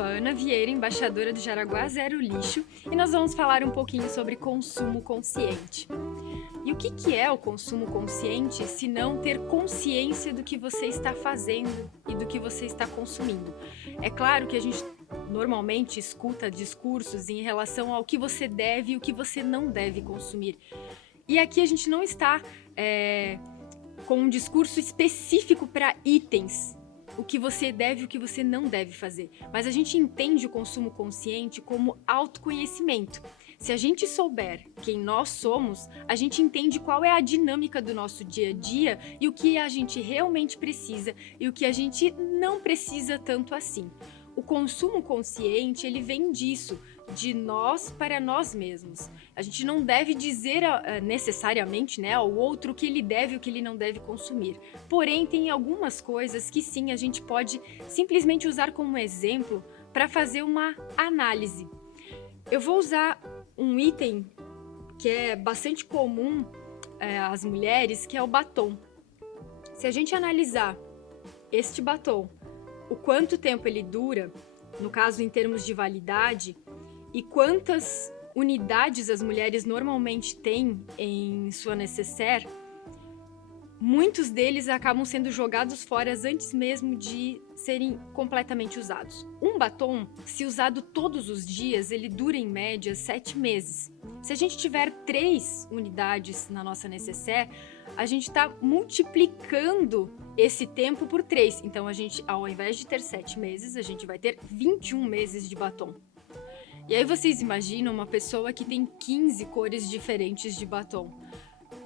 sou a Ana Vieira, embaixadora do Jaraguá Zero Lixo, e nós vamos falar um pouquinho sobre consumo consciente. E o que é o consumo consciente, se não ter consciência do que você está fazendo e do que você está consumindo? É claro que a gente normalmente escuta discursos em relação ao que você deve e o que você não deve consumir. E aqui a gente não está com um discurso específico para itens, o que você deve e o que você não deve fazer. Mas a gente entende o consumo consciente como autoconhecimento. Se a gente souber quem nós somos, a gente entende qual é a dinâmica do nosso dia a dia e o que a gente realmente precisa e o que a gente não precisa tanto assim. O consumo consciente, ele vem disso, de nós para nós mesmos. A gente não deve dizer necessariamente, né, ao outro o que ele deve e o que ele não deve consumir. Porém, tem algumas coisas que sim, a gente pode simplesmente usar como exemplo para fazer uma análise. Eu vou usar um item que é bastante comum às mulheres, que é o batom. Se a gente analisar este batom, o quanto tempo ele dura, no caso em termos de validade, e quantas unidades as mulheres normalmente têm em sua nécessaire, muitos deles acabam sendo jogados fora antes mesmo de serem completamente usados. Um batom, se usado todos os dias, ele dura em média 7 meses. Se a gente tiver 3 unidades na nossa nécessaire, a gente está multiplicando esse tempo por 3. Então, a gente, ao invés de ter 7 meses, a gente vai ter 21 meses de batom. E aí vocês imaginam uma pessoa que tem 15 cores diferentes de batom.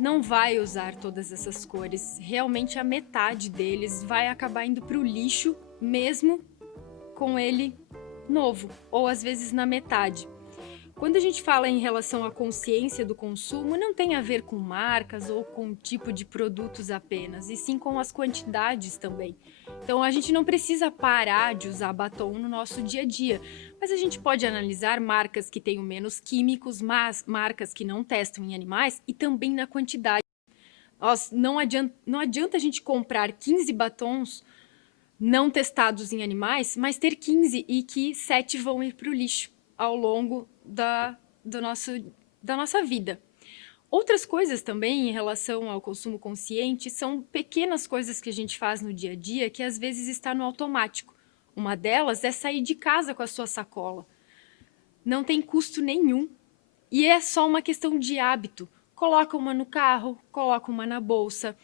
Não vai usar todas essas cores. Realmente a metade deles vai acabar indo para o lixo, mesmo com ele novo, ou às vezes na metade. Quando a gente fala em relação à consciência do consumo, não tem a ver com marcas ou com o tipo de produtos apenas, e sim com as quantidades também. Então a gente não precisa parar de usar batom no nosso dia a dia, mas a gente pode analisar marcas que tenham menos químicos, mas marcas que não testam em animais e também na quantidade. Não adianta a gente comprar 15 batons não testados em animais, mas ter 15 e que 7 vão ir para o lixo ao longo da nossa vida. Outras coisas também em relação ao consumo consciente são pequenas coisas que a gente faz no dia a dia que às vezes está no automático. Uma delas é sair de casa com a sua sacola. Não tem custo nenhum e é só uma questão de hábito. Coloca uma no carro, coloca uma na bolsa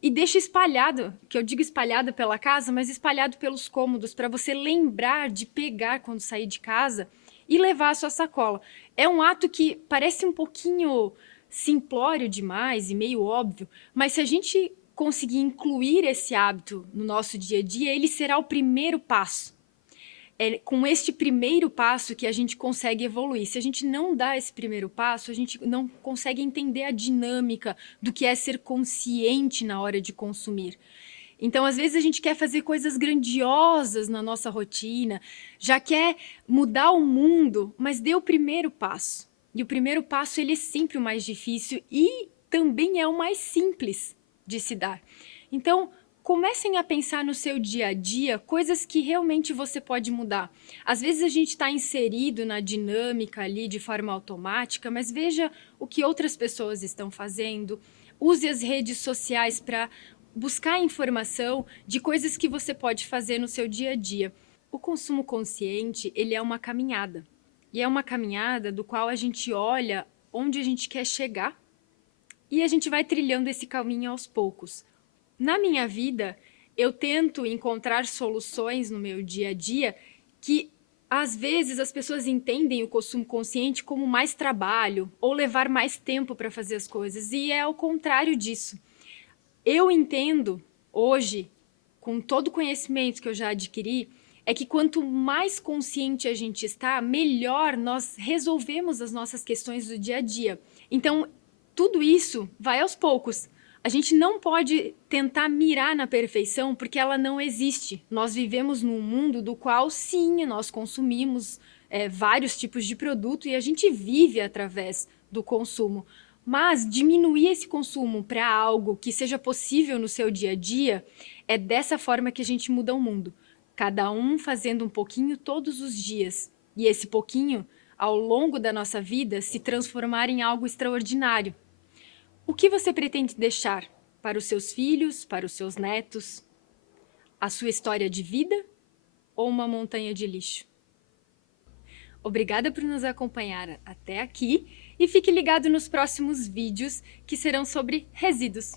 e deixa espalhado, que eu digo espalhado pela casa, mas espalhado pelos cômodos, para você lembrar de pegar quando sair de casa e levar a sua sacola. É um ato que parece um pouquinho simplório demais e meio óbvio, mas se a gente conseguir incluir esse hábito no nosso dia a dia, ele será o primeiro passo. É com este primeiro passo que a gente consegue evoluir. Se a gente não dá esse primeiro passo, a gente não consegue entender a dinâmica do que é ser consciente na hora de consumir. Então, às vezes, a gente quer fazer coisas grandiosas na nossa rotina, já quer mudar o mundo, mas dê o primeiro passo. E o primeiro passo, ele é sempre o mais difícil e também é o mais simples de se dar. Então, comecem a pensar no seu dia a dia coisas que realmente você pode mudar. Às vezes a gente está inserido na dinâmica ali de forma automática, mas veja o que outras pessoas estão fazendo. Use as redes sociais para buscar informação de coisas que você pode fazer no seu dia a dia. O consumo consciente, ele é uma caminhada. E é uma caminhada do qual a gente olha onde a gente quer chegar e a gente vai trilhando esse caminho aos poucos. Na minha vida, eu tento encontrar soluções no meu dia a dia que, às vezes, as pessoas entendem o consumo consciente como mais trabalho ou levar mais tempo para fazer as coisas, e é o contrário disso. Eu entendo hoje, com todo o conhecimento que eu já adquiri, é que quanto mais consciente a gente está, melhor nós resolvemos as nossas questões do dia a dia. Então, tudo isso vai aos poucos. A gente não pode tentar mirar na perfeição porque ela não existe. Nós vivemos num mundo do qual, sim, nós consumimos vários tipos de produto e a gente vive através do consumo. Mas diminuir esse consumo para algo que seja possível no seu dia a dia, é dessa forma que a gente muda o mundo. cada um fazendo um pouquinho todos os dias, e esse pouquinho, ao longo da nossa vida, se transformar em algo extraordinário. O que você pretende deixar para os seus filhos, para os seus netos? A sua história de vida ou uma montanha de lixo? Obrigada por nos acompanhar até aqui e fique ligado nos próximos vídeos que serão sobre resíduos.